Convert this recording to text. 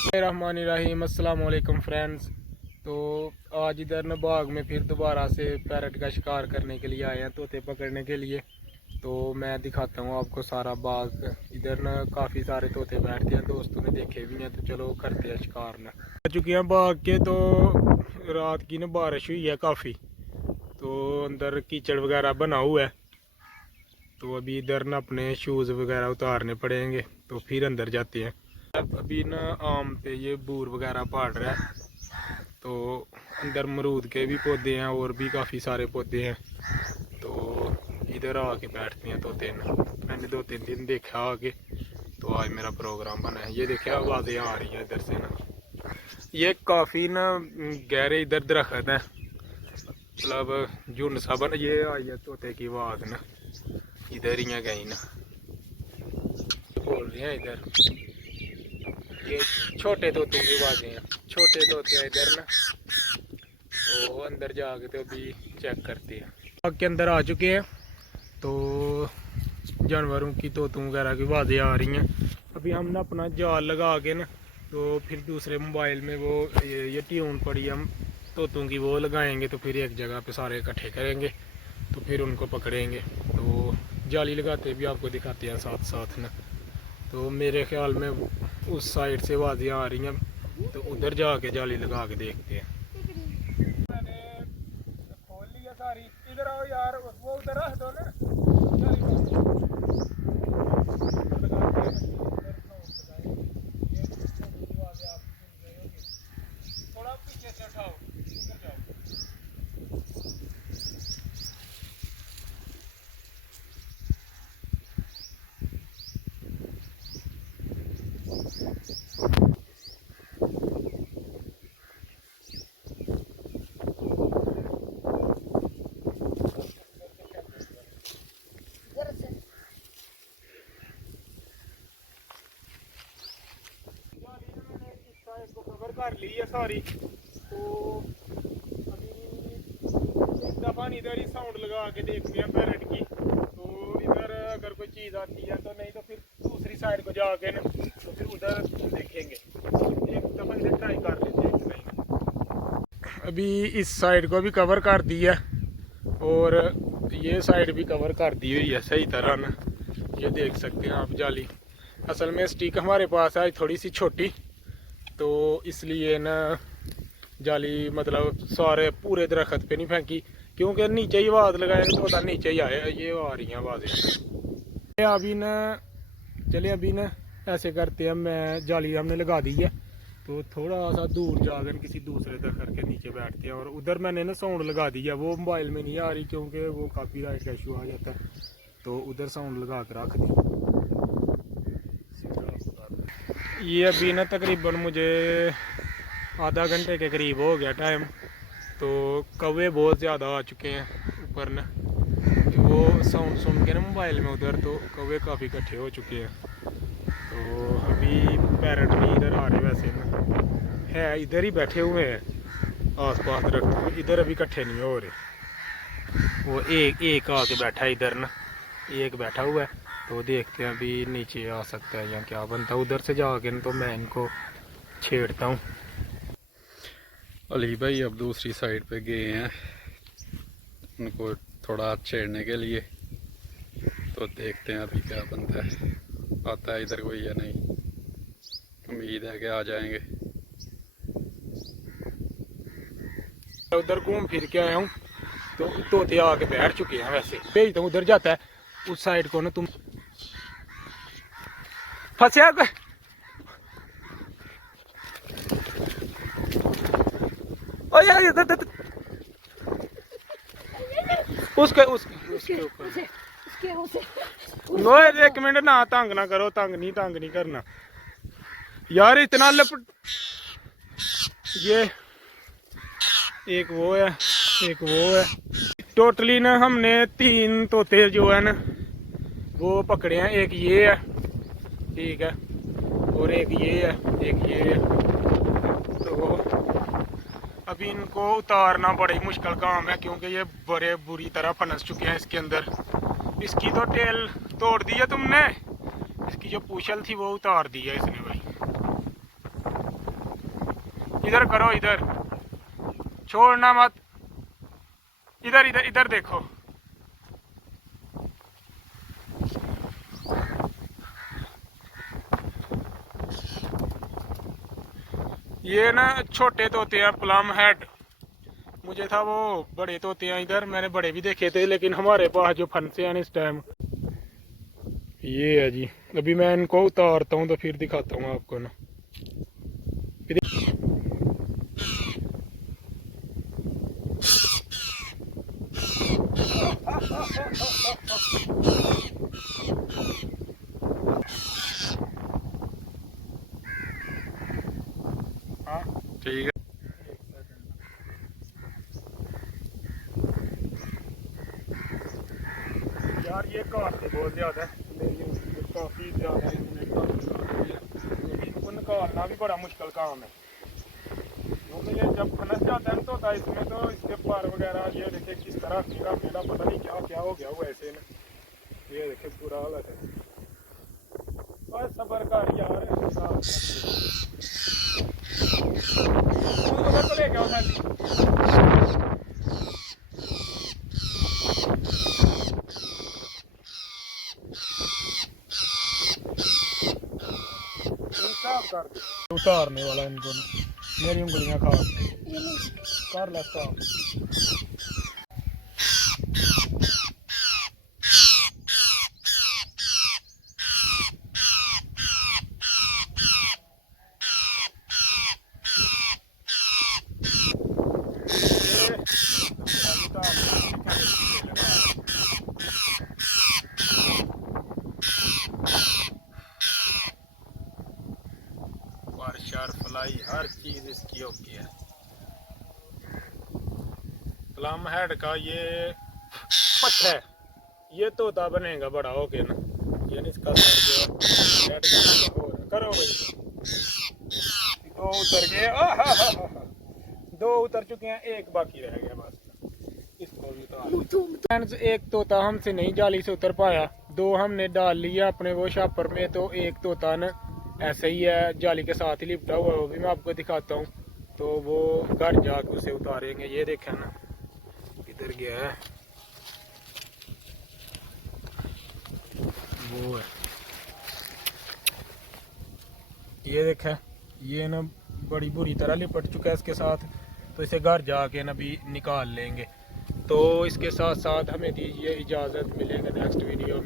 रहमानिर्रहीम। अस्सलाम वालेकुम फ्रेंड्स। तो आज इधर न बाग में फिर दोबारा से पैरट का शिकार करने के लिए आए हैं, तोते पकड़ने के लिए। तो मैं दिखाता हूँ आपको सारा बाग। इधर न काफ़ी सारे तोते बैठते हैं, दोस्तों ने देखे भी हैं, तो चलो करते हैं शिकार न। आ चुके हैं बाग के। तो रात की न बारिश हुई है काफ़ी, तो अंदर कीचड़ वगैरह बना हुआ है। तो अभी इधर न अपने शूज़ वगैरह उतारने पड़ेंगे, तो फिर अंदर जाते हैं। अभी न आम पे ये बूर वगैरह पड़ रहा है, तो अंदर अमरूद के भी पौधे हैं और भी काफ़ी सारे पौधे हैं। तो इधर आके बैठते हैं तोते न। मैंने 2-3 दिन देखा आगे, तो आज मेरा प्रोग्राम बना है। ये देखिए आवाज़ें आ रही है इधर से न। ये काफ़ी न गहरे इधर दरख्त है, मतलब झुंड सा बन। ये आई है तोते की आवाज़ न, इधर ही है कहीं न बोल रहे हैं इधर। ये छोटे तोतों की आवाज़ें हैं, छोटे तोते हैं इधर ना। तो अंदर जाके तो अभी चेक करते हैं। बाग के अंदर आ चुके हैं, तो जानवरों की तोतों वगैरह की आवाज़ें आ रही हैं। अभी हमने अपना जाल लगा के ना, तो फिर दूसरे मोबाइल में वो ये ट्यून पड़ी, हम तोतों की वो लगाएंगे, तो फिर एक जगह पे सारे इकट्ठे करेंगे, तो फिर उनको पकड़ेंगे। तो जाली लगाते भी आपको दिखाते हैं साथ साथ ना। तो मेरे ख्याल में उस साइड से आवाज़ें आ रही हैं, तो उधर जाके जाली लगा के देखते हैं। मैंने खोल लिया सारी। इधर आओ यार, वो उधर रख दो ना। थोड़ा पीछे से उठाओ, उधर जाओ। कर ली है सारी। तो अभी एक दफ़ा इधर ही साउंड लगा के देखते हैं पैरट की। तो इधर अगर कोई चीज़ आती है तो, नहीं तो फिर दूसरी साइड को जाके ना, तो फिर उधर देखेंगे। एक दफ़ा इधर ट्राई कर लेते हैं कहीं। अभी इस साइड को भी कवर कर दिया, और ये साइड भी कवर कर दी हुई है सही तरह ना। ये देख सकते हैं आप जाली। असल में स्टिक हमारे पास है थोड़ी सी छोटी, तो इसलिए ना जाली मतलब सारे पूरे दरख्त पे नहीं फेंकी, क्योंकि नीचे ही आवाज़ लगाएंगे तो उधर नीचे ही आए। ये आ रही हैं आवाज़ें। अभी ना चले, अभी ना ऐसे करते हैं, मैं जाली हमने लगा दी है, तो थोड़ा सा दूर जाकर किसी दूसरे दरख्त के नीचे बैठते हैं। और उधर मैंने ना साउंड लगा दी है, वो मोबाइल में नहीं आ रही क्योंकि वो कॉपीराइट का इशू आ जाता है। तो उधर साउंड लगा कर रख दी। ये अभी ना तकरीबन मुझे आधा घंटे के करीब हो गया टाइम। तो कौवे बहुत ज़्यादा आ चुके हैं ऊपर ना, वो साउंड सुन के ना मोबाइल में उधर, तो कौवे काफ़ी इकट्ठे हो चुके हैं। तो अभी पैरट नहीं इधर आ रहे, वैसे ना है इधर ही बैठे हुए हैं आस पास दरख्त। इधर अभी इकट्ठे नहीं हो रहे। वो एक आके बैठा है इधर ना, एक बैठा हुआ है। तो देखते हैं अभी नीचे आ सकता है या क्या बनता है। उधर से जाके तो मैं इनको छेड़ता हूँ। अली भाई अब दूसरी साइड पे गए हैं उनको थोड़ा छेड़ने के लिए, तो देखते हैं अभी क्या बनता है। आता है इधर कोई या नहीं, उम्मीद है कि आ जाएंगे। उधर घूम फिर के आया हूँ, तो तोते आके बैठ चुके हैं। वैसे भेजता हूँ, उधर जाता है उस साइड को ना। तुम फंसे उसके ऊपर। एक मिनट ना, तंग ना करो, तंग नहीं करना यार, इतना लपट। ये एक वो है, एक वो है। टोटली ना हमने 3 तोते जो है ना वो पकड़े हैं। एक ये है, ठीक है, और एक ये है, एक ये है। तो अभी इनको उतारना बड़ा ही मुश्किल काम है, क्योंकि ये बड़े बुरी तरह फंस चुके हैं इसके अंदर। इसकी तो टेल तोड़ दी है तुमने, इसकी जो पूछल थी वो उतार दी है इसने भाई। इधर करो, इधर छोड़ना मत, इधर इधर इधर देखो। ये ना छोटे तोते हैं, प्लम हेड। मुझे था वो बड़े तोते हैं इधर, मैंने बड़े भी देखे थे, लेकिन हमारे पास जो फंसे हैं इस टाइम ये है जी। अभी मैं इनको उतारता हूँ तो फिर दिखाता हूँ आपको ना। हाँ ठीक है। यार ये काटते बहुत ज्यादा है, काफी ज्यादा है, इनको निकालना भी बड़ा मुश्किल काम है, क्योंकि ये जब फंस जाता है तो होता है इसमें, तो इसके पर वगैरह ये देखिए किस तरह कीड़ा कीड़ा पता नहीं क्या क्या हो गया वो ऐसे में, ये देखिए पूरा हालत है। बस सबर कर यार, तो ले जाओ कर दे। उतारने वाला इनको ना, मेरी उंगलियां खा कर लेता हूँ। फ्लाई हर चीज इसकी ओके है। प्लम हेड का ये पट है, ये तोता बनेगा बड़ा होके ना, ये नहीं इसका हेड करो भाई। दो उतर गए, दो उतर चुके हैं, एक बाकी रह गया बस, इसको भी उतार। एक तोता हमसे नहीं जाली से उतर पाया, दो हमने डाल लिया अपने वो शापर में, तो एक तोता न ऐसे ही है जाली के साथ ही लिपटा हुआ, वो भी मैं आपको दिखाता हूँ। तो वो घर जाके उसे उतारेंगे। ये देखें ना किधर गया है, वो है, ये देखें, ये ना बड़ी बुरी तरह लिपट चुका है इसके साथ, तो इसे घर जाके ना भी निकाल लेंगे। तो इसके साथ साथ हमें दीजिए इजाज़त, मिलेंगे नेक्स्ट वीडियो